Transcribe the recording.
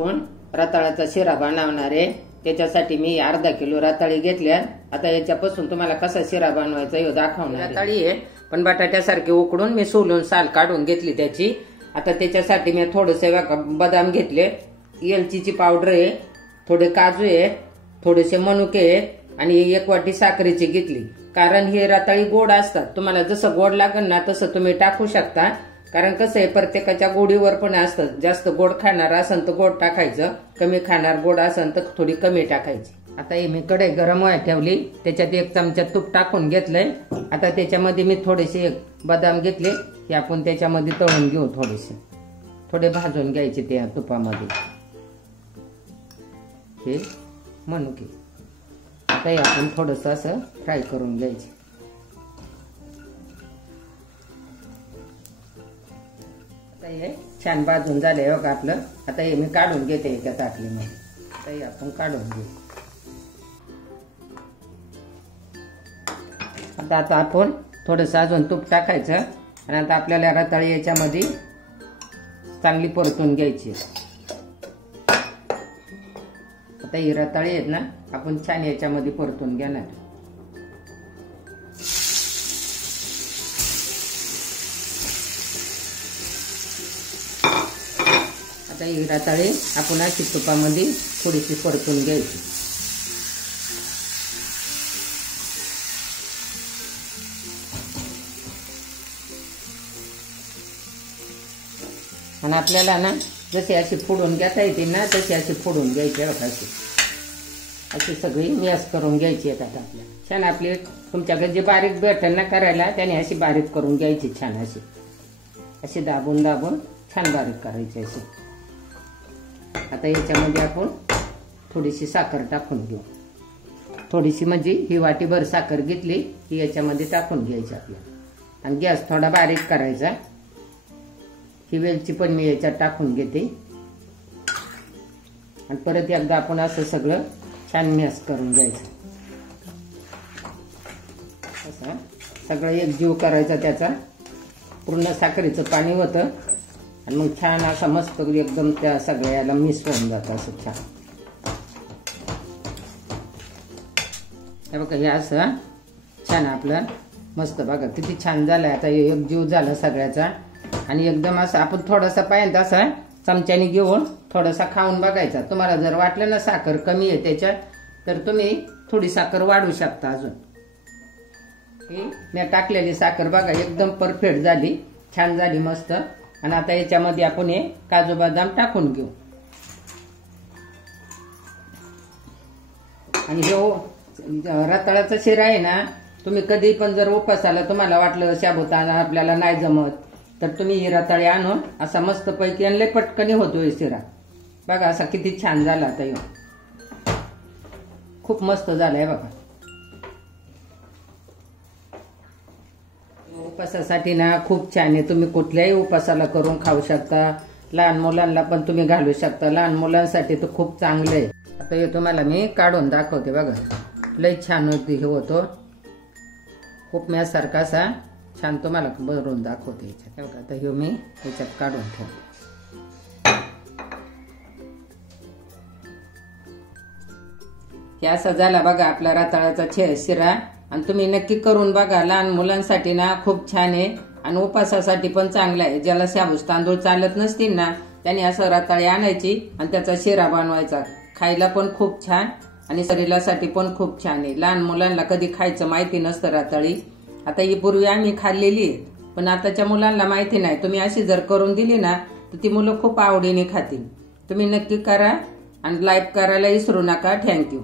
आपण रताळ्याचा शिरा बनवणार आहे। त्याच्यासाठी मी अर्धा किलो रताळी घेतल्या। आता याच्यापासून तुम्हाला कसा शिरा बनवायचा हे दाखवणार। रताळी आहे पण बटाट्यासारखी उकडून मी सोलून साल काढून घेतली त्याची। आता त्याच्यासाठी मी थोडेसे बदाम घेतले, एलचीची पावडर आहे, थोडे काजू आहे, थोडेसे मनुके आहे आणि 1 वाटी साखरेची घेतली। कारण हे रताळी गोड असतात, तुम्हाला जसं गोड लागेल ना तसं तुम्ही टाकू शकता। कारण कसं आहे प्रत्येकाच्या गोडीवर पण असतं, जास्त गोड खाणार असेल तर गोड टाकायचं, कमी खाणार गोड असेल तर थोडी कमी टाकायची। आता हे मी कढई गरम व्हायला ठेवली, त्याच्यात 1 चमचा तूप टाकून घेतलंय। आता त्याच्यामध्ये मी थोडेसे बदाम घेतले, हे आपण त्याच्यामध्ये तळून घेऊ, थोडे भाजून घ्यायचे त्या तुपामध्ये। हे मनुके आता हे आपण थोडंसं असं फ्राय करून घ्यायचे। हे छान भाजून झाले बघा आपलं। आता हे मी काढून घेते एका ताटलीमध्ये। आता हे आपण काढून घेऊ। आता आपण थोडंसं अजून तूप टाकायचं आणि आता आपल्याला रताळी याच्यामध्ये चांगली परतून घ्यायची। आता ही रताळी आहेत ना आपण छान याच्यामध्ये परतून घेणार। आता ही रताळी आपण अशी तुपामध्ये थोडीशी परतून घ्यायची। आणि आपल्याला ना जशी अशी फोडून घेता येते ना तशी अशी फोडून घ्यायची बघा। अशी सगळी मॅश करून घ्यायची आहेत। आता आपल्याला छान आपली तुमच्याकडे जे बारीक भेटेल ना करायला त्याने अशी बारीक करून घ्यायची, छान अशी दाबून छान बारीक करायची अशी। आता याच्यामध्ये आपण थोडीशी साखर टाकून घेऊ, थोडीशी म्हणजे ही वाटीभर साखर घेतली ही याच्यामध्ये टाकून घ्यायची आपल्याला। आणि गॅस थोडा बारीक करायचा। ही वेलची पण मी याच्यात टाकून घेते आणि परत एकदा आपण असं सगळं छान मॅश करून घ्यायचं। असं सगळं एकजीव करायचा, त्याचा पूर्ण साखरेचं पाणी होतं आणि मग छान असा मस्त एकदम त्या सगळ्या याला मिक्स होऊन जातं असं छान। हे बघा हे असं छान आपलं मस्त बघा किती छान झालंय। आता हे एकजीव झाला सगळ्याचा आणि एकदम असं आपण थोडासा पाहिजे असा चमच्याने घेऊन थोडासा खाऊन बघायचा। तुम्हाला जर वाटलं ना साखर कमी आहे त्याच्यात तर तुम्ही थोडी साखर वाढवू शकता अजून। मी टाकलेली साखर बघा एकदम परफेक्ट झाली, छान झाली मस्त। आणि आता याच्यामध्ये आपण हे काजू बदाम टाकून घेऊ आणि हे रताळ्याचा शिरा आहे ना तुम्ही कधी पण जर उपासाला तुम्हाला वाटलं साबुदाणा आपल्याला नाही जमत तर तुम्ही ही रताळी आणून असा मस्त पैकी आणि लय पटकन होतोय शिरा बघा। असा किती छान झाला, आता खूप मस्त झालाय बघा। उपासासाठी ना खूप छान आहे, तुम्ही कुठल्याही उपासाला करून खाऊ शकता। लहान मुलांना पण तुम्ही घालू शकता, लहान मुलांसाठी तर खूप चांगलं आहे। आता हे तुम्हाला मी काढून दाखवते बघा, लय छान होती हे होतो खूप म्यासारखा असा छान तुम्हाला भरून दाखवते याच्यात बघा। आता हे मी याच्यात काढून ठेवते। हे असं झाला बघा आपला रताळ्याचा शिरा आणि तुम्ही नक्की करून बघा। लहान मुलांसाठी ना खूप छान आहे आणि उपासासाठी पण चांगला आहे। ज्याला शाबूस तांदूळ चालत नसतील ना त्यांनी असं रताळी आणायची आणि त्याचा शिरा बनवायचा, खायला पण खूप छान आणि शरीरासाठी पण खूप छान आहे। लहान मुलांना कधी खायचं माहिती नसतं रताळी। आता ही पूर्वी आम्ही खाल्लेली आहे पण आताच्या मुलांना माहिती नाही। तुम्ही अशी जर करून दिली ना तर ती मुलं खूप आवडीने खातील। तुम्ही नक्की करा आणि लाईक करायला विसरू नका। थँक्यू।